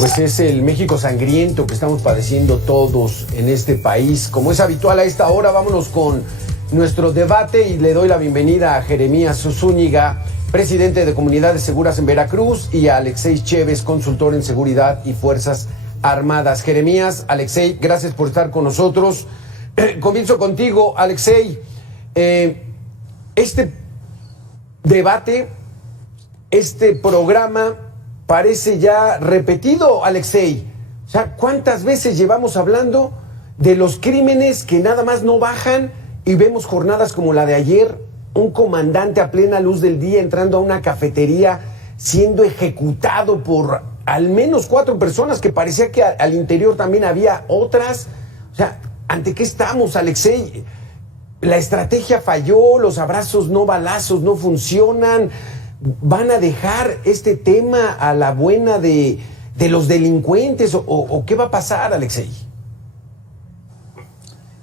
Pues es el México sangriento que estamos padeciendo todos en este país. Como es habitual a esta hora, vámonos con nuestro debate y le doy la bienvenida a Jeremías Zúñiga, presidente de Comunidades Seguras en Veracruz, y a Alexei Chévez, consultor en seguridad y Fuerzas Armadas. Jeremías, Alexei, gracias por estar con nosotros. Comienzo contigo, Alexei. Este debate, este programa parece ya repetido, Alexei. O sea, ¿cuántas veces llevamos hablando de los crímenes que nada más no bajan y vemos jornadas como la de ayer? Un comandante a plena luz del día entrando a una cafetería siendo ejecutado por al menos 4 personas, que parecía que al interior también había otras. O sea, ¿ante qué estamos, Alexei? La estrategia falló, los abrazos no balazos no funcionan. ¿Van a dejar este tema a la buena de los delincuentes o qué va a pasar, Alexei?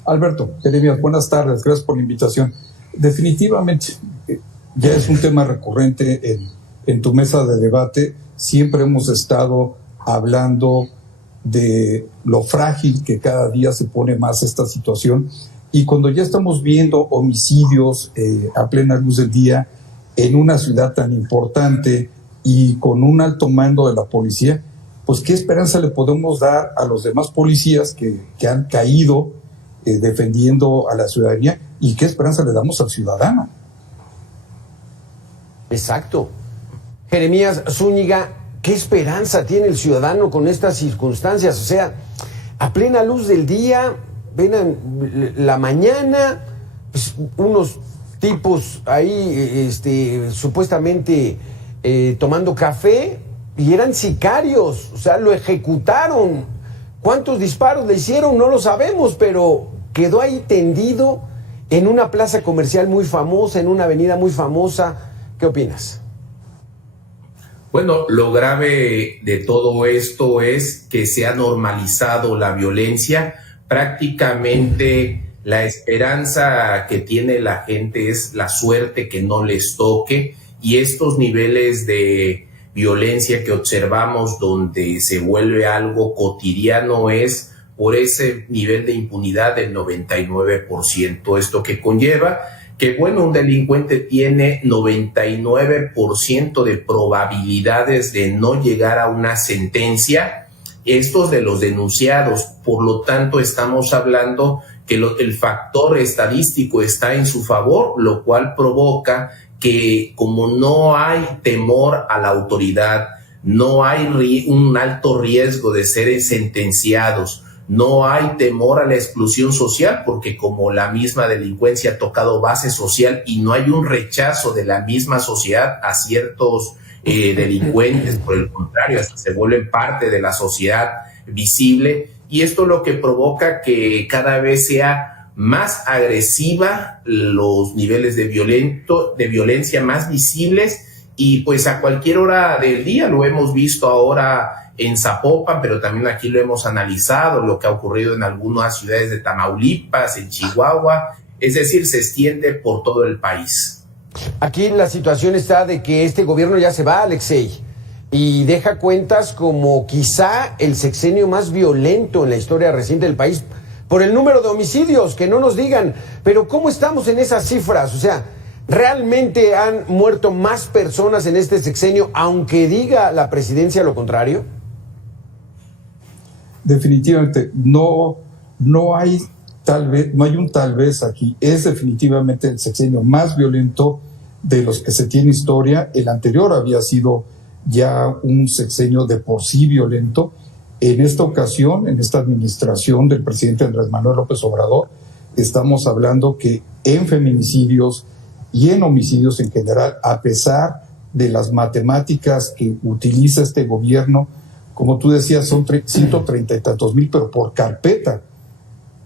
Alberto, Jeremías, buenas tardes, gracias por la invitación. Definitivamente ya es un tema recurrente en tu mesa de debate. Siempre hemos estado hablando de lo frágil que cada día se pone más esta situación, y cuando ya estamos viendo homicidios a plena luz del día en una ciudad tan importante y con un alto mando de la policía, pues qué esperanza le podemos dar a los demás policías que han caído defendiendo a la ciudadanía, y qué esperanza le damos al ciudadano. Exacto. Jeremías Zúñiga, ¿qué esperanza tiene el ciudadano con estas circunstancias? O sea, a plena luz del día, ven la mañana, pues, unos tipos ahí supuestamente tomando café, y eran sicarios, o sea, lo ejecutaron. ¿Cuántos disparos le hicieron? No lo sabemos, pero quedó ahí tendido en una plaza comercial muy famosa, en una avenida muy famosa. ¿Qué opinas? Bueno, lo grave de todo esto es que se ha normalizado la violencia. Prácticamente la esperanza que tiene la gente es la suerte que no les toque, y estos niveles de violencia que observamos, donde se vuelve algo cotidiano, es por ese nivel de impunidad del 99%. Esto que conlleva que, bueno, un delincuente tiene 99% de probabilidades de no llegar a una sentencia, estos de los denunciados. Por lo tanto, estamos hablando que el factor estadístico está en su favor, lo cual provoca que, como no hay temor a la autoridad, no hay un alto riesgo de ser sentenciados, no hay temor a la exclusión social, porque como la misma delincuencia ha tocado base social y no hay un rechazo de la misma sociedad a ciertos delincuentes, por el contrario, hasta se vuelven parte de la sociedad visible, y esto lo que provoca que cada vez sea más agresiva, los niveles de violencia más visibles, y pues a cualquier hora del día. Lo hemos visto ahora en Zapopan, pero también aquí lo hemos analizado, lo que ha ocurrido en algunas ciudades de Tamaulipas, en Chihuahua, es decir, se extiende por todo el país. Aquí la situación está de que este gobierno ya se va, Alexei, y deja cuentas como quizá el sexenio más violento en la historia reciente del país, por el número de homicidios, que no nos digan, pero ¿cómo estamos en esas cifras? O sea, ¿realmente han muerto más personas en este sexenio, aunque diga la presidencia lo contrario? Definitivamente, no hay un tal vez aquí. Es definitivamente el sexenio más violento de los que se tiene historia. El anterior había sido ya un sexenio de por sí violento. En esta ocasión, en esta administración del presidente Andrés Manuel López Obrador, estamos hablando que en feminicidios y en homicidios en general, a pesar de las matemáticas que utiliza este gobierno, como tú decías, son 130 y tantos mil, pero por carpeta.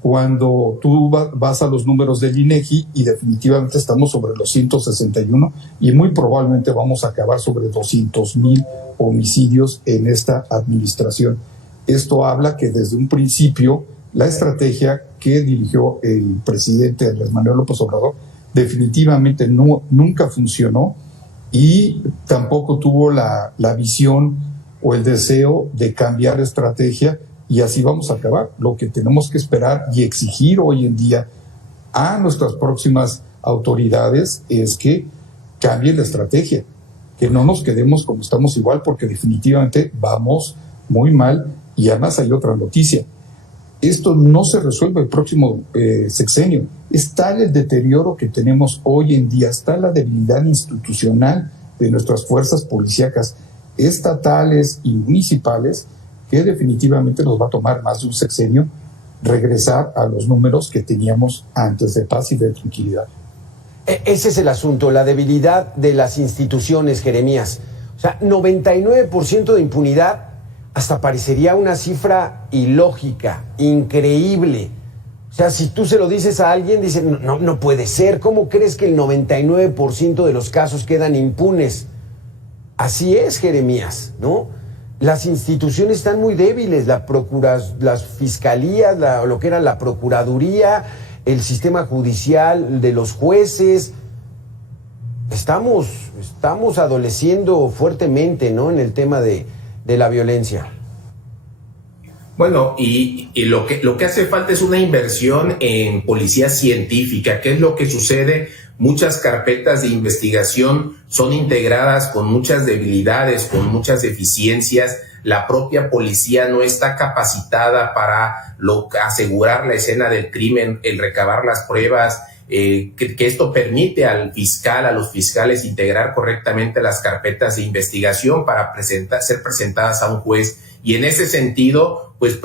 Cuando tú vas a los números del INEGI, y definitivamente estamos sobre los 161, y muy probablemente vamos a acabar sobre 200,000 homicidios en esta administración. Esto habla que desde un principio la estrategia que dirigió el presidente Andrés Manuel López Obrador definitivamente nunca funcionó, y tampoco tuvo la visión o el deseo de cambiar estrategia, y así vamos a acabar. Lo que tenemos que esperar y exigir hoy en día a nuestras próximas autoridades es que cambien la estrategia, que no nos quedemos como estamos igual, porque definitivamente vamos muy mal. Y además hay otra noticia: esto no se resuelve el próximo sexenio. Es tal el deterioro que tenemos hoy en día, está la debilidad institucional de nuestras fuerzas policíacas estatales y municipales, que definitivamente nos va a tomar más de un sexenio regresar a los números que teníamos antes de paz y de tranquilidad. Ese es el asunto, la debilidad de las instituciones, Jeremías. O sea, 99% de impunidad, hasta parecería una cifra ilógica, increíble. O sea, si tú se lo dices a alguien, dice, no puede ser. ¿Cómo crees que el 99% de los casos quedan impunes? Así es, Jeremías, ¿no? Las instituciones están muy débiles, las fiscalías, lo que era la procuraduría, el sistema judicial, de los jueces. Estamos adoleciendo fuertemente, ¿no?, en el tema de la violencia. Bueno, y lo que hace falta es una inversión en policía científica. ¿Qué es lo que sucede? Muchas carpetas de investigación son integradas con muchas debilidades, con muchas deficiencias. La propia policía no está capacitada para asegurar la escena del crimen, el recabar las pruebas, que esto permite al fiscal, a los fiscales, integrar correctamente las carpetas de investigación para ser presentadas a un juez. Y en ese sentido, pues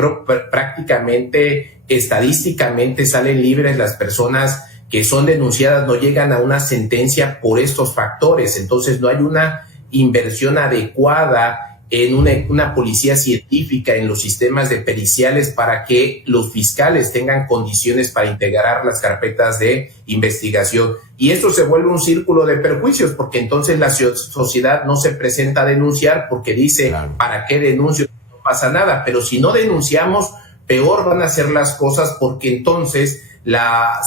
prácticamente, estadísticamente, salen libres las personas que son denunciadas, no llegan a una sentencia por estos factores. Entonces no hay una inversión adecuada en una policía científica, en los sistemas de periciales, para que los fiscales tengan condiciones para integrar las carpetas de investigación. Y esto se vuelve un círculo de perjuicios, porque entonces la sociedad no se presenta a denunciar porque dice, claro, ¿para qué denuncio? No pasa nada. Pero si no denunciamos, peor van a ser las cosas, porque entonces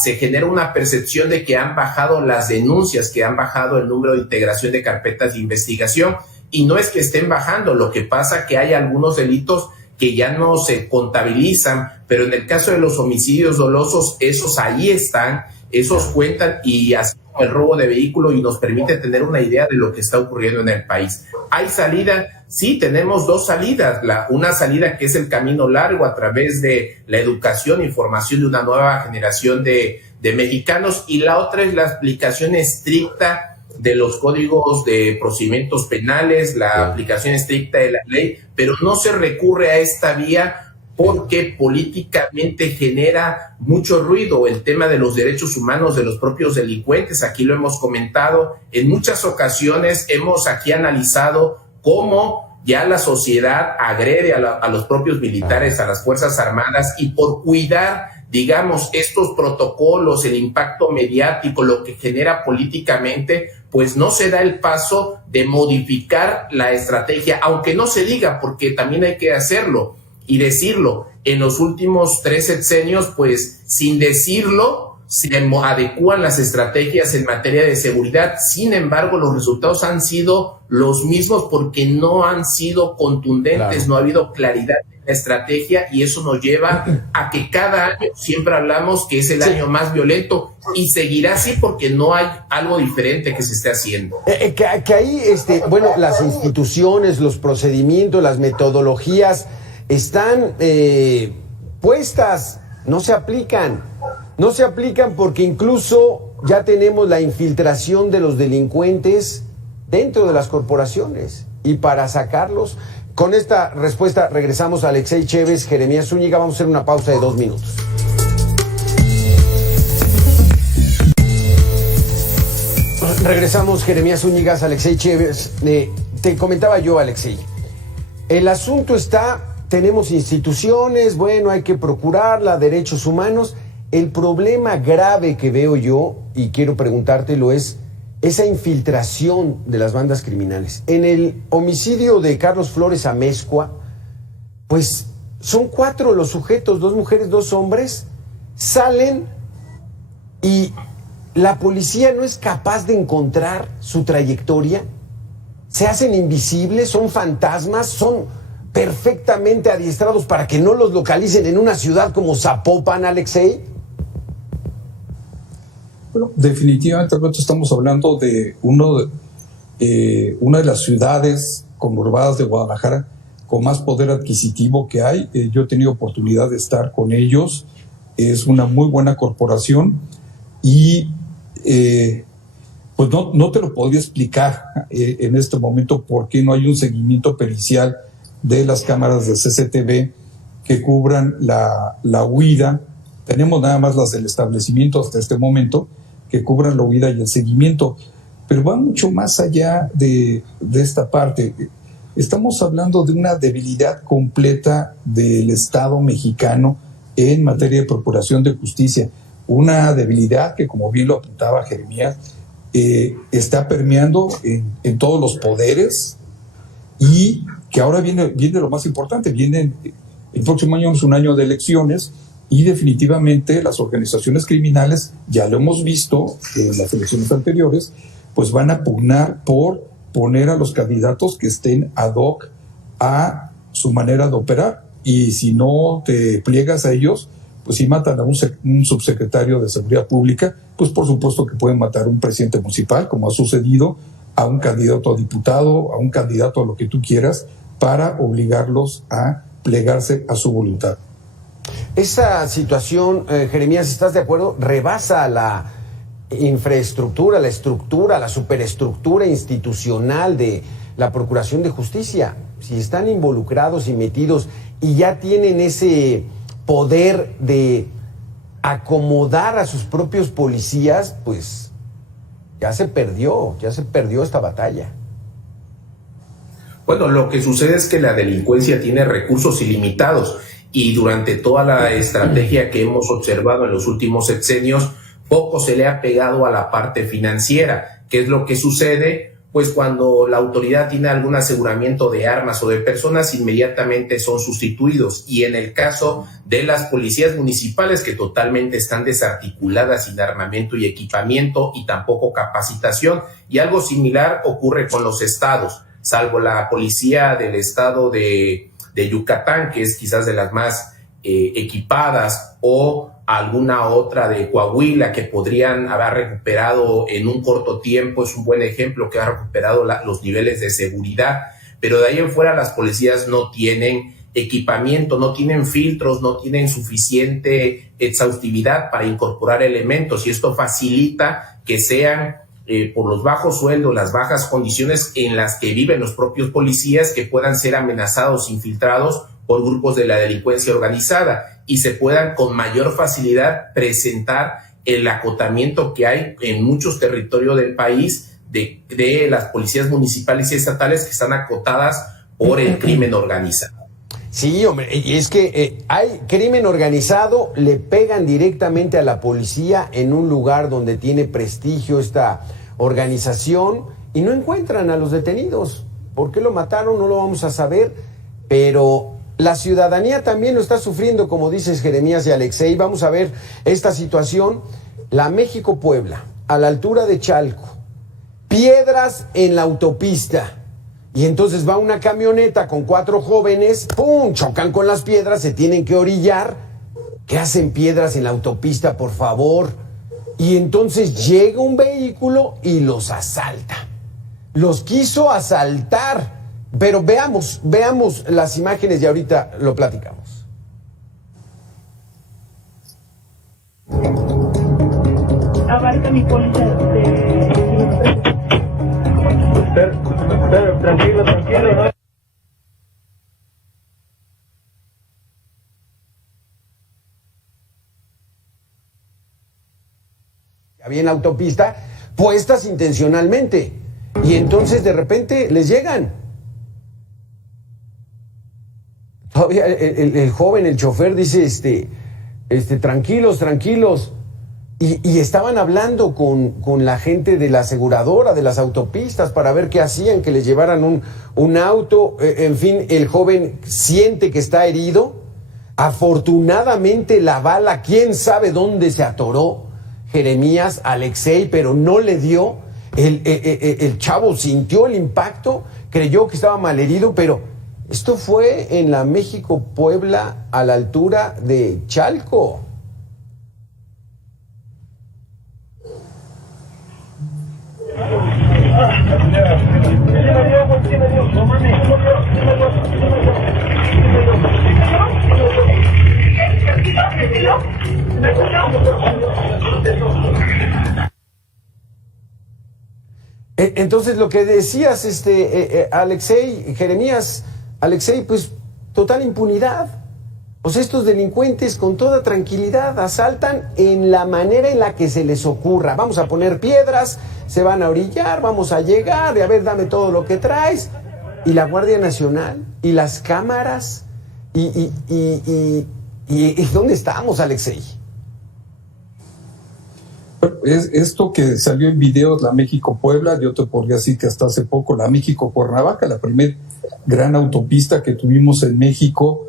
se genera una percepción de que han bajado las denuncias, que han bajado el número de integración de carpetas de investigación. Y no es que estén bajando, lo que pasa que hay algunos delitos que ya no se contabilizan, pero en el caso de los homicidios dolosos, esos ahí están, esos cuentan, y así como el robo de vehículo, y nos permite tener una idea de lo que está ocurriendo en el país. ¿Hay salida? Sí, tenemos dos salidas. Una salida que es el camino largo a través de la educación y formación de una nueva generación de mexicanos, y la otra es la aplicación estricta de los códigos de procedimientos penales, la aplicación estricta de la ley, pero no se recurre a esta vía porque políticamente genera mucho ruido el tema de los derechos humanos de los propios delincuentes. Aquí lo hemos comentado en muchas ocasiones, hemos aquí analizado cómo ya la sociedad agrede a los propios militares, a las Fuerzas Armadas, y por cuidar, digamos, estos protocolos, el impacto mediático, lo que genera políticamente, pues no se da el paso de modificar la estrategia, aunque no se diga, porque también hay que hacerlo y decirlo. En los últimos 3 sexenios, pues sin decirlo, se adecúan las estrategias en materia de seguridad. Sin embargo, los resultados han sido los mismos porque no han sido contundentes, claro, no ha habido claridad en la estrategia, y eso nos lleva a que cada año siempre hablamos que es el año más violento, y seguirá así porque no hay algo diferente que se esté haciendo. Que ahí, bueno, las instituciones, los procedimientos, las metodologías están puestas, no se aplican. No se aplican porque incluso ya tenemos la infiltración de los delincuentes dentro de las corporaciones. Y para sacarlos, con esta respuesta regresamos a Alexei Chévez, Jeremías Zúñiga. Vamos a hacer una pausa de 2 minutos. Regresamos, Jeremías Zúñiga, Alexei Chévez. Te comentaba yo, Alexei, el asunto está, tenemos instituciones, bueno, hay que procurarla, derechos humanos. El problema grave que veo yo, y quiero preguntártelo, es esa infiltración de las bandas criminales. En el homicidio de Carlos Flores Amezcua, pues son 4 los sujetos, 2 mujeres, 2 hombres, salen y la policía no es capaz de encontrar su trayectoria. se hacen invisibles, son fantasmas, son perfectamente adiestrados para que no los localicen en una ciudad como Zapopan, Alexei? Bueno, definitivamente, Alberto, estamos hablando de una de las ciudades conurbadas de Guadalajara con más poder adquisitivo que hay. Yo he tenido oportunidad de estar con ellos. Es una muy buena corporación y pues no te lo podría explicar en este momento por qué no hay un seguimiento pericial de las cámaras de CCTV que cubran la huida. Tenemos nada más las del establecimiento hasta este momento, que cubran la huida y el seguimiento, pero va mucho más allá de esta parte. Estamos hablando de una debilidad completa del Estado mexicano en materia de procuración de justicia, una debilidad que, como bien lo apuntaba Jeremías, está permeando en todos los poderes, y que ahora viene lo más importante. El próximo año es un año de elecciones, y definitivamente las organizaciones criminales, ya lo hemos visto en las elecciones anteriores, pues van a pugnar por poner a los candidatos que estén ad hoc a su manera de operar. Y si no te pliegas a ellos, pues si matan a un subsecretario de Seguridad Pública, pues por supuesto que pueden matar a un presidente municipal, como ha sucedido, a un candidato a diputado, a un candidato a lo que tú quieras, para obligarlos a plegarse a su voluntad. Esa situación, Jeremías, ¿estás de acuerdo? Rebasa la infraestructura, la estructura, la superestructura institucional de la Procuración de Justicia. Si están involucrados y metidos y ya tienen ese poder de acomodar a sus propios policías, pues ya se perdió esta batalla. Bueno, lo que sucede es que la delincuencia tiene recursos ilimitados, y durante toda la estrategia que hemos observado en los últimos sexenios, poco se le ha pegado a la parte financiera. ¿Qué es lo que sucede? Pues cuando la autoridad tiene algún aseguramiento de armas o de personas, inmediatamente son sustituidos. Y en el caso de las policías municipales, que totalmente están desarticuladas, sin armamento y equipamiento y tampoco capacitación, y algo similar ocurre con los estados, salvo la policía del estado de Yucatán, que es quizás de las más equipadas, o alguna otra de Coahuila que podrían haber recuperado en un corto tiempo. Es un buen ejemplo que ha recuperado los niveles de seguridad, pero de ahí en fuera las policías no tienen equipamiento, no tienen filtros, no tienen suficiente exhaustividad para incorporar elementos, y esto facilita que sean por los bajos sueldos, las bajas condiciones en las que viven los propios policías, que puedan ser amenazados, infiltrados por grupos de la delincuencia organizada, y se puedan con mayor facilidad presentar el acotamiento que hay en muchos territorios del país de las policías municipales y estatales, que están acotadas por el crimen organizado. Sí, hombre, y es que hay crimen organizado, le pegan directamente a la policía en un lugar donde tiene prestigio esta organización, y no encuentran a los detenidos. ¿Por qué lo mataron? No lo vamos a saber, pero la ciudadanía también lo está sufriendo, como dices, Jeremías y Alexei. Vamos a ver esta situación. La México-Puebla, a la altura de Chalco, piedras en la autopista. Y entonces va una camioneta con 4 jóvenes, ¡pum!, chocan con las piedras, se tienen que orillar. ¿Qué hacen piedras en la autopista, por favor? Y entonces llega un vehículo y los asalta. Los quiso asaltar. Pero veamos las imágenes y ahorita lo platicamos. Abarca mi póliza de... Tranquilo, ¿no? Había en la autopista puestas intencionalmente, y entonces de repente les llegan. Todavía el joven, el chofer, dice, tranquilos. Y estaban hablando con la gente de la aseguradora, de las autopistas, para ver qué hacían, que les llevaran un auto. En fin, el joven siente que está herido. Afortunadamente la bala, quién sabe dónde se atoró, Jeremías, Alexei, pero no le dio. El chavo sintió el impacto, creyó que estaba malherido, pero esto fue en la México-Puebla a la altura de Chalco. Entonces lo que decías, Alexei, Jeremías, Alexei, pues total impunidad. Pues estos delincuentes con toda tranquilidad asaltan en la manera en la que se les ocurra. Vamos a poner piedras, se van a orillar, vamos a llegar, y a ver, dame todo lo que traes. Y la Guardia Nacional, y las cámaras, y ¿dónde estamos, Alexei? Es esto que salió en videos, la México-Puebla, yo te podría decir que hasta hace poco la México-Cuernavaca, la primer gran autopista que tuvimos en México,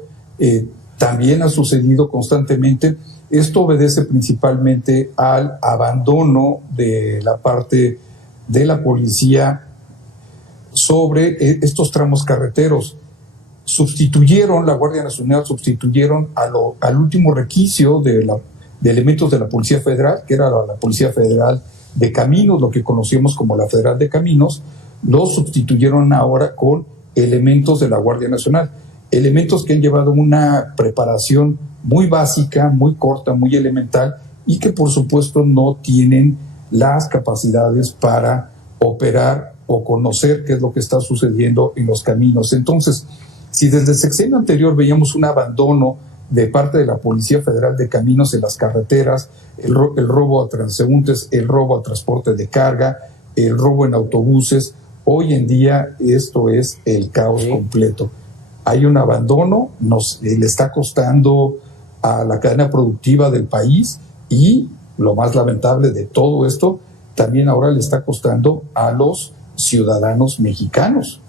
también ha sucedido constantemente. Esto obedece principalmente al abandono de la parte de la policía sobre estos tramos carreteros. La Guardia Nacional sustituyeron al último requisito de elementos de la Policía Federal, que era la Policía Federal de Caminos, lo que conocíamos como la Federal de Caminos, lo sustituyeron ahora con elementos de la Guardia Nacional. Elementos que han llevado una preparación muy básica, muy corta, muy elemental, y que por supuesto no tienen las capacidades para operar o conocer qué es lo que está sucediendo en los caminos. Entonces, si desde el sexenio anterior veíamos un abandono de parte de la Policía Federal de Caminos en las carreteras, el robo a transeúntes, el robo al transporte de carga, el robo en autobuses, hoy en día esto es el caos completo. Hay un abandono, le está costando a la cadena productiva del país, y lo más lamentable de todo esto, también ahora le está costando a los ciudadanos mexicanos.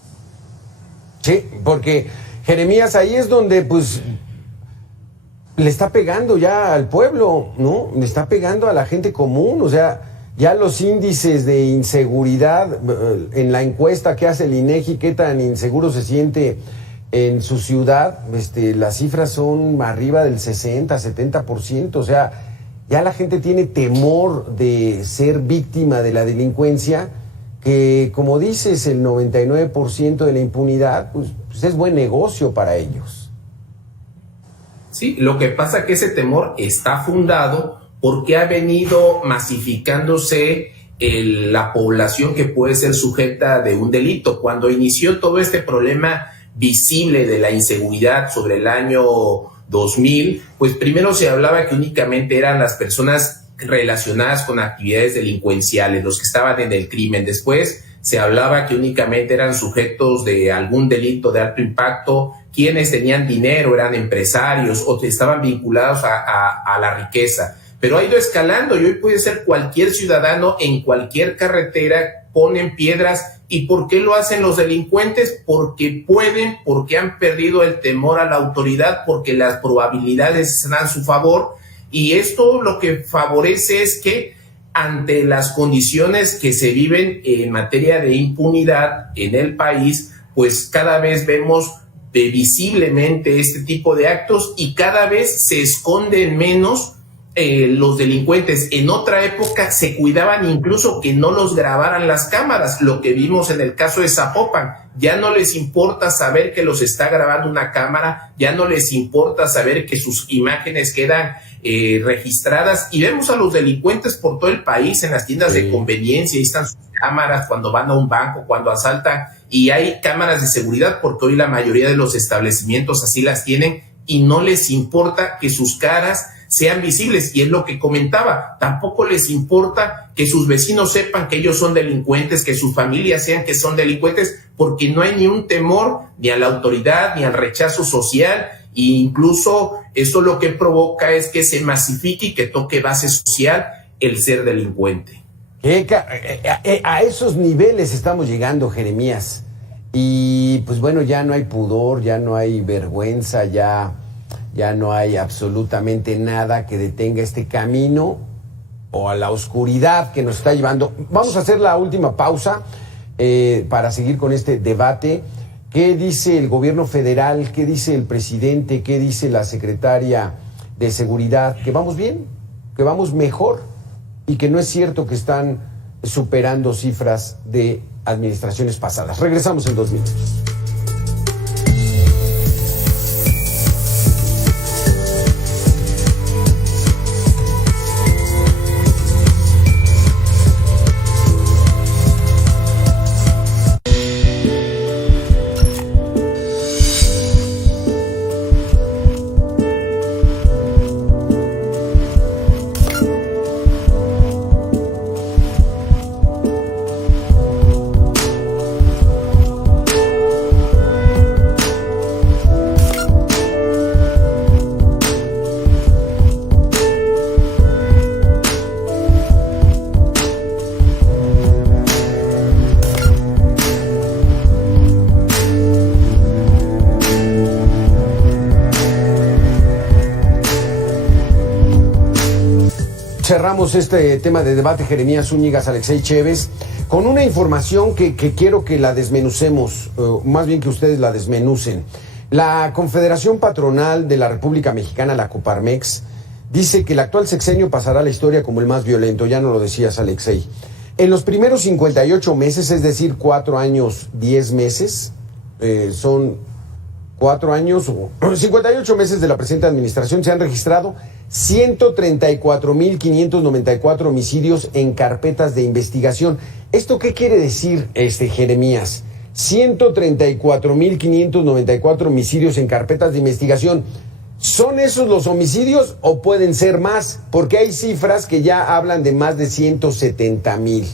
Sí, porque Jeremías, ahí es donde pues le está pegando ya al pueblo, ¿no? Le está pegando a la gente común, o sea, ya los índices de inseguridad en la encuesta que hace el INEGI, qué tan inseguro se siente en su ciudad, las cifras son arriba del 60-70%, o sea, ya la gente tiene temor de ser víctima de la delincuencia, que como dices, el 99% de la impunidad, pues es buen negocio para ellos. Sí, lo que pasa es que ese temor está fundado porque ha venido masificándose la población que puede ser sujeta de un delito. Cuando inició todo este problema visible de la inseguridad sobre el año 2000, pues primero se hablaba que únicamente eran las personas relacionadas con actividades delincuenciales, los que estaban en el crimen. Después se hablaba que únicamente eran sujetos de algún delito de alto impacto, quienes tenían dinero, eran empresarios o estaban vinculados a la riqueza. Pero ha ido escalando y hoy puede ser cualquier ciudadano en cualquier carretera, ponen piedras. ¿Y por qué lo hacen los delincuentes? Porque pueden, porque han perdido el temor a la autoridad, porque las probabilidades están a su favor. Y esto lo que favorece es que ante las condiciones que se viven en materia de impunidad en el país, pues cada vez vemos visiblemente este tipo de actos y cada vez se esconden menos los delincuentes. En otra época se cuidaban incluso que no los grabaran las cámaras, lo que vimos en el caso de Zapopan. Ya no les importa saber que los está grabando una cámara, ya no les importa saber que sus imágenes quedan registradas, y vemos a los delincuentes por todo el país en las tiendas de conveniencia, ahí están sus cámaras cuando van a un banco, cuando asaltan, y hay cámaras de seguridad porque hoy la mayoría de los establecimientos así las tienen y no les importa que sus caras sean visibles. Y es lo que comentaba, tampoco les importa que sus vecinos sepan que ellos son delincuentes, que sus familias sean que son delincuentes, porque no hay ni un temor ni a la autoridad ni al rechazo social, e incluso esto lo que provoca es que se masifique y que toque base social el ser delincuente. A esos niveles estamos llegando, Jeremías, y pues bueno, ya no hay pudor, ya no hay vergüenza, ya no hay absolutamente nada que detenga este camino o a la oscuridad que nos está llevando. Vamos a hacer la última pausa para seguir con este debate. ¿Qué dice el gobierno federal? ¿Qué dice el presidente? ¿Qué dice la secretaria de Seguridad? ¿Que vamos bien? ¿Que vamos mejor? Y que no es cierto que están superando cifras de administraciones pasadas. Regresamos en 2 minutos. Cerramos este tema de debate, Jeremías Zúñiga, Alexei Chévez, con una información que quiero que la desmenucemos, más bien que ustedes la desmenucen. La Confederación Patronal de la República Mexicana, la Coparmex, dice que el actual sexenio pasará a la historia como el más violento, ya no lo decías, Alexei. En los primeros 58 meses, es decir, 4 años, 10 meses, son 4 años, 58 meses de la presente administración, se han registrado 134.594 homicidios en carpetas de investigación. ¿Esto qué quiere decir, Jeremías? 134.594 homicidios en carpetas de investigación. ¿Son esos los homicidios o pueden ser más? Porque hay cifras que ya hablan de más de 170,000.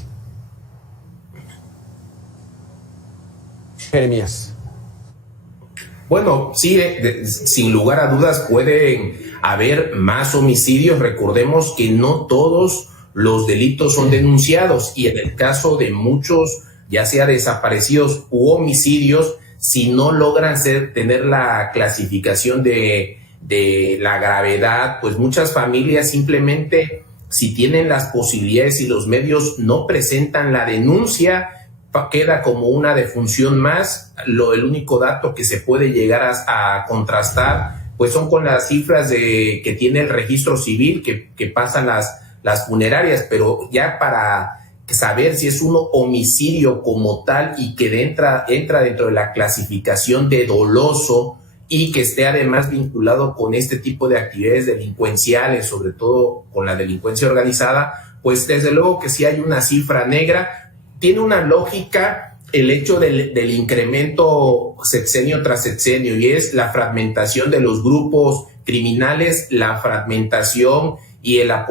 Jeremías. Bueno, sí, sin lugar a dudas pueden haber más homicidios. Recordemos que no todos los delitos son denunciados y en el caso de muchos, ya sea desaparecidos u homicidios, si no logran tener la clasificación de la gravedad, pues muchas familias simplemente, si tienen las posibilidades y los medios, no presentan la denuncia, queda como una defunción más. El único dato que se puede llegar a contrastar pues son con las cifras que tiene el registro civil que pasan las funerarias, pero ya para saber si es un homicidio como tal y que entra dentro de la clasificación de doloso y que esté además vinculado con este tipo de actividades delincuenciales, sobre todo con la delincuencia organizada, pues desde luego que sí hay una cifra negra. Tiene una lógica el hecho del incremento sexenio tras sexenio, y es la fragmentación de los grupos criminales, la fragmentación y la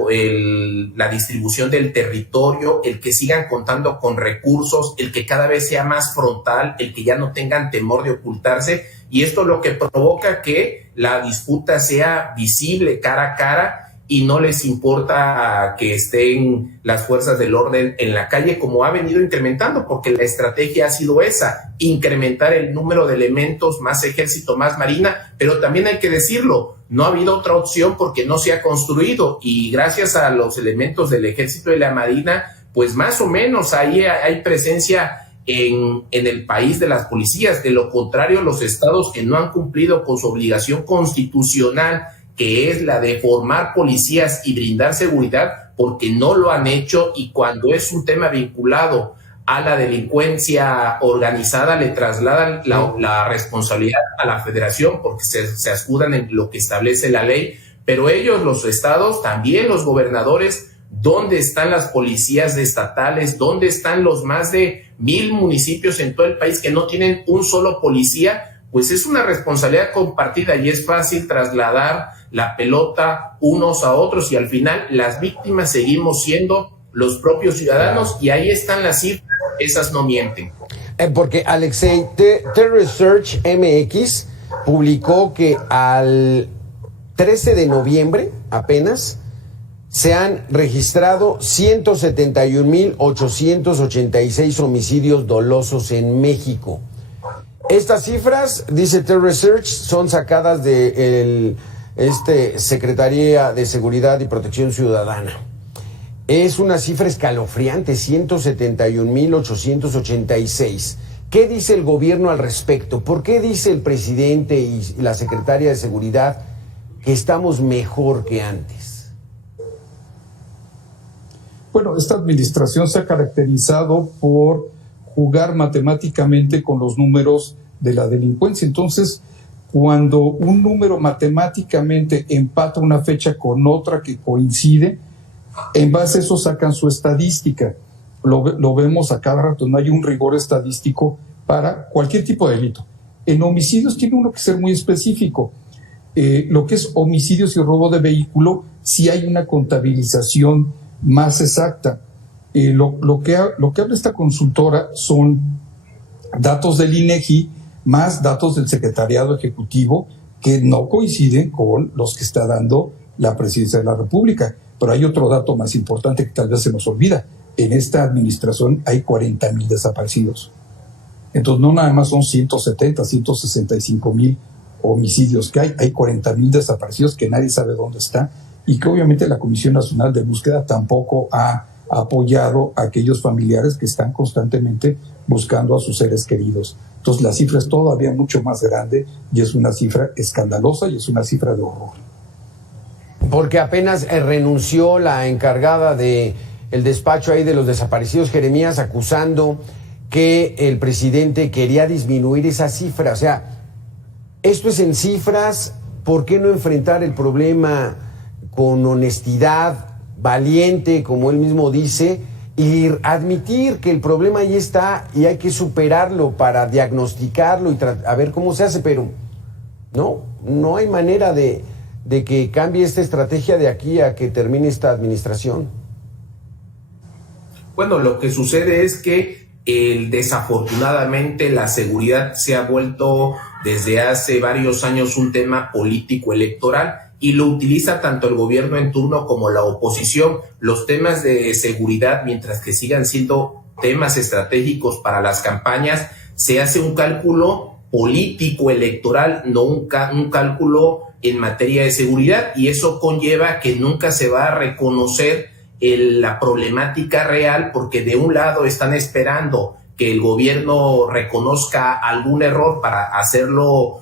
distribución del territorio, el que sigan contando con recursos, el que cada vez sea más frontal, el que ya no tengan temor de ocultarse, y esto lo que provoca que la disputa sea visible cara a cara y no les importa que estén las fuerzas del orden en la calle, como ha venido incrementando, porque la estrategia ha sido esa, incrementar el número de elementos, más ejército, más marina, pero también hay que decirlo, no ha habido otra opción porque no se ha construido, y gracias a los elementos del ejército y la marina, pues más o menos ahí hay presencia en el país de las policías. De lo contrario, los estados que no han cumplido con su obligación constitucional, que es la de formar policías y brindar seguridad, porque no lo han hecho, y cuando es un tema vinculado a la delincuencia organizada le trasladan la responsabilidad a la federación porque se escudan en lo que establece la ley, pero ellos, los estados, también los gobernadores, ¿dónde están las policías estatales? ¿Dónde están los más de 1,000 municipios en todo el país que no tienen un solo policía? Pues es una responsabilidad compartida y es fácil trasladar la pelota unos a otros, y al final las víctimas seguimos siendo los propios ciudadanos, y ahí están las cifras, esas no mienten. Porque Alexei, T-Research MX publicó que al 13 de noviembre apenas se han registrado 171,886 homicidios dolosos en México. Estas cifras, dice T-Research, son sacadas de Secretaría de Seguridad y Protección Ciudadana. Es una cifra escalofriante, 171.886. ¿Qué dice el gobierno al respecto? ¿Por qué dice el presidente y la secretaria de Seguridad que estamos mejor que antes? Bueno, esta administración se ha caracterizado por jugar matemáticamente con los números de la delincuencia. Entonces, cuando un número matemáticamente empata una fecha con otra que coincide, en base a eso sacan su estadística. Lo vemos a cada rato, no hay un rigor estadístico para cualquier tipo de delito. En homicidios tiene uno que ser muy específico. Lo que es homicidios y robo de vehículo, sí hay una contabilización más exacta. Lo que habla esta consultora son datos del INEGI más datos del Secretariado Ejecutivo que no coinciden con los que está dando la Presidencia de la República. Pero hay otro dato más importante que tal vez se nos olvida. En esta administración hay 40,000 desaparecidos. Entonces no nada más son 170, 165,000 homicidios que hay 40,000 desaparecidos que nadie sabe dónde está y que obviamente la Comisión Nacional de Búsqueda tampoco ha apoyado a aquellos familiares que están constantemente buscando a sus seres queridos. Entonces la cifra es todavía mucho más grande y es una cifra escandalosa y es una cifra de horror. Porque apenas renunció la encargada de el despacho ahí de los desaparecidos, Jeremías, acusando que el presidente quería disminuir esa cifra. O sea, esto es en cifras. ¿Por qué no enfrentar el problema con honestidad, valiente, como él mismo dice, y admitir que el problema ahí está y hay que superarlo para diagnosticarlo y a ver cómo se hace? Pero no hay manera de que cambie esta estrategia de aquí a que termine esta administración. Bueno, lo que sucede es que desafortunadamente la seguridad se ha vuelto desde hace varios años un tema político electoral y lo utiliza tanto el gobierno en turno como la oposición. Los temas de seguridad, mientras que sigan siendo temas estratégicos para las campañas, se hace un cálculo político electoral, no un cálculo en materia de seguridad, y eso conlleva que nunca se va a reconocer la problemática real, porque de un lado están esperando que el gobierno reconozca algún error para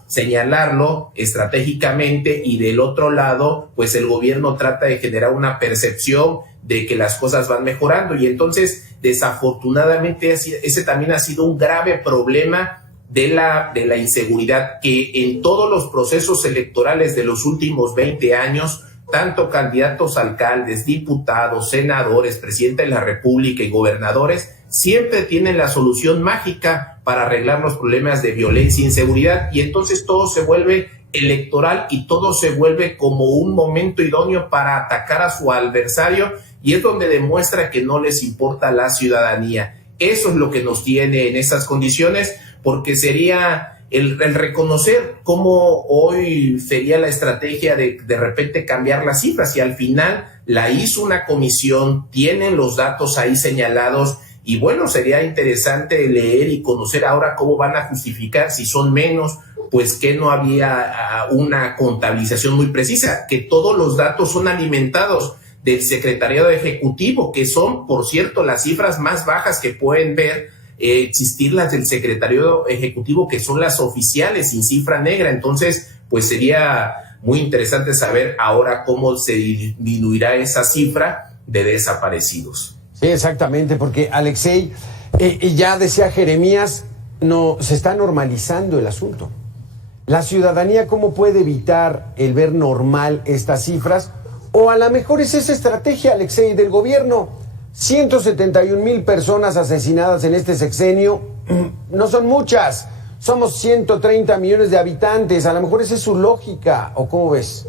señalarlo estratégicamente, y del otro lado, pues el gobierno trata de generar una percepción de que las cosas van mejorando, y entonces desafortunadamente ese también ha sido un grave problema de la inseguridad, que en todos los procesos electorales de los últimos 20 años, tanto candidatos a alcaldes, diputados, senadores, presidente de la República y gobernadores, siempre tienen la solución mágica para arreglar los problemas de violencia e inseguridad, y entonces todo se vuelve electoral y todo se vuelve como un momento idóneo para atacar a su adversario, y es donde demuestra que no les importa la ciudadanía. Eso es lo que nos tiene en esas condiciones, porque sería el reconocer cómo hoy sería la estrategia de repente cambiar las cifras, y al final la hizo una comisión, tienen los datos ahí señalados, y bueno, sería interesante leer y conocer ahora cómo van a justificar si son menos, pues que no había una contabilización muy precisa, que todos los datos son alimentados del Secretariado Ejecutivo, que son, por cierto, las cifras más bajas que pueden ver existir, las del Secretariado Ejecutivo, que son las oficiales sin cifra negra. Entonces, pues sería muy interesante saber ahora cómo se disminuirá esa cifra de desaparecidos. Sí, exactamente, porque Alexei, ya decía Jeremías, se está normalizando el asunto. La ciudadanía, ¿cómo puede evitar el ver normal estas cifras? O a lo mejor es esa estrategia, Alexei, del gobierno. 171,000 personas asesinadas en este sexenio, no son muchas, somos 130 millones de habitantes, a lo mejor esa es su lógica, ¿o cómo ves?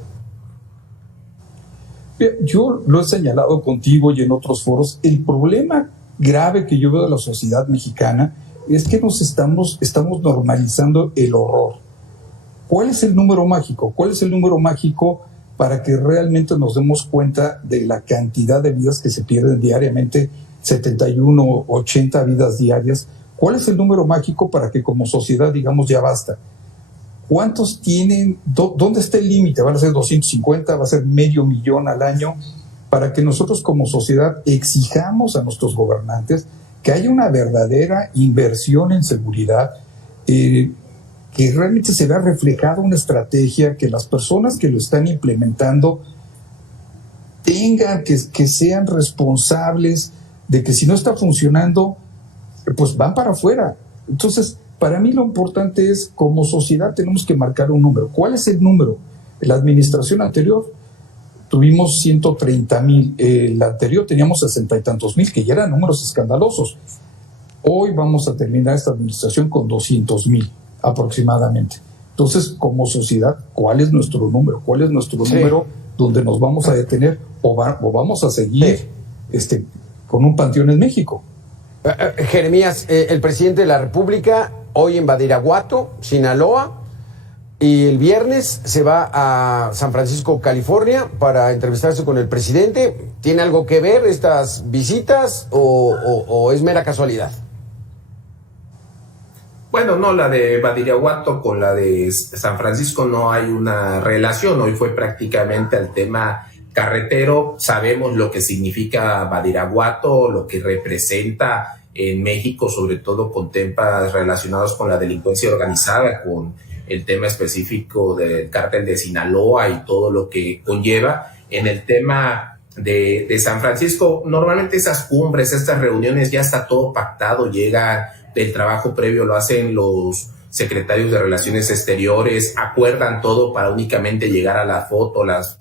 Yo lo he señalado contigo y en otros foros. El problema grave que yo veo de la sociedad mexicana es que estamos normalizando el horror. ¿Cuál es el número mágico? ¿Cuál es el número mágico para que realmente nos demos cuenta de la cantidad de vidas que se pierden diariamente? 71, 80 vidas diarias. ¿Cuál es el número mágico para que como sociedad digamos ya basta? ¿Cuántos tienen? ¿Dónde está el límite? ¿Van a ser 250? ¿Va a ser 500,000 al año? para que nosotros como sociedad exijamos a nuestros gobernantes que haya una verdadera inversión en seguridad, que realmente se vea reflejada una estrategia, que las personas que lo están implementando tengan, que sean responsables de que si no está funcionando, pues van para afuera. Entonces, para mí lo importante es, como sociedad tenemos que marcar un número. ¿Cuál es el número? En la administración anterior tuvimos 130,000, la anterior teníamos 60 y tantos mil, que ya eran números escandalosos. Hoy vamos a terminar esta administración con 200,000 aproximadamente. Entonces, como sociedad, ¿cuál es nuestro número? ¿Cuál es nuestro número donde nos vamos a detener o vamos a seguir con un panteón en México? Jeremías, el presidente de la República hoy en Badiraguato, Sinaloa, y el viernes se va a San Francisco, California, para entrevistarse con el presidente. ¿Tiene algo que ver estas visitas o es mera casualidad? Bueno, no, la de Badiraguato con la de San Francisco no hay una relación. Hoy fue prácticamente el tema carretero. Sabemos lo que significa Badiraguato, lo que representa en México, sobre todo con temas relacionados con la delincuencia organizada, con el tema específico del cártel de Sinaloa y todo lo que conlleva. En el tema de San Francisco, normalmente esas cumbres, estas reuniones, ya está todo pactado, llega el trabajo previo, lo hacen los secretarios de Relaciones Exteriores, acuerdan todo para únicamente llegar a la foto, las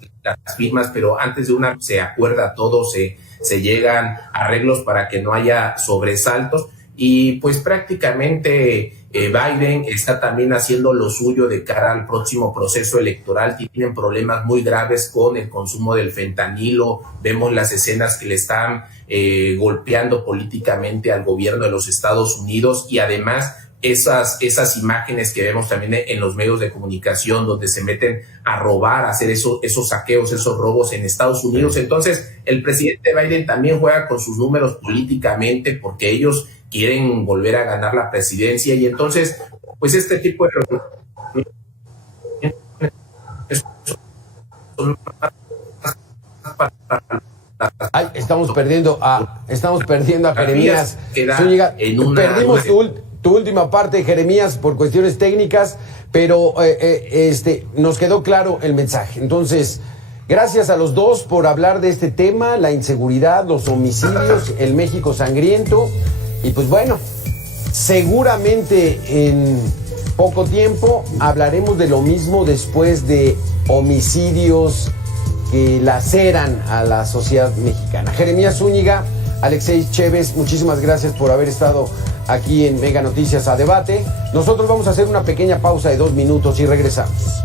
firmas, pero antes de una se acuerda todo, se llegan arreglos para que no haya sobresaltos, y pues prácticamente Biden está también haciendo lo suyo de cara al próximo proceso electoral. Tienen problemas muy graves con el consumo del fentanilo. Vemos las escenas que le están golpeando políticamente al gobierno de los Estados Unidos, y además esas imágenes que vemos también en los medios de comunicación donde se meten a robar, a hacer esos saqueos, esos robos en Estados Unidos. Entonces, el presidente Biden también juega con sus números políticamente porque ellos quieren volver a ganar la presidencia, y entonces, pues este tipo de... Ay, estamos perdiendo a Jeremías Zúñiga. Perdimos tu última parte, Jeremías, por cuestiones técnicas, pero nos quedó claro el mensaje. Entonces, gracias a los dos por hablar de este tema, la inseguridad, los homicidios, el México sangriento. Y pues bueno, seguramente en poco tiempo hablaremos de lo mismo después de homicidios que laceran a la sociedad mexicana. Jeremías Zúñiga, Alexei Chévez, muchísimas gracias por haber estado aquí en Mega Noticias a Debate. Nosotros vamos a hacer una pequeña pausa de 2 minutos y regresamos.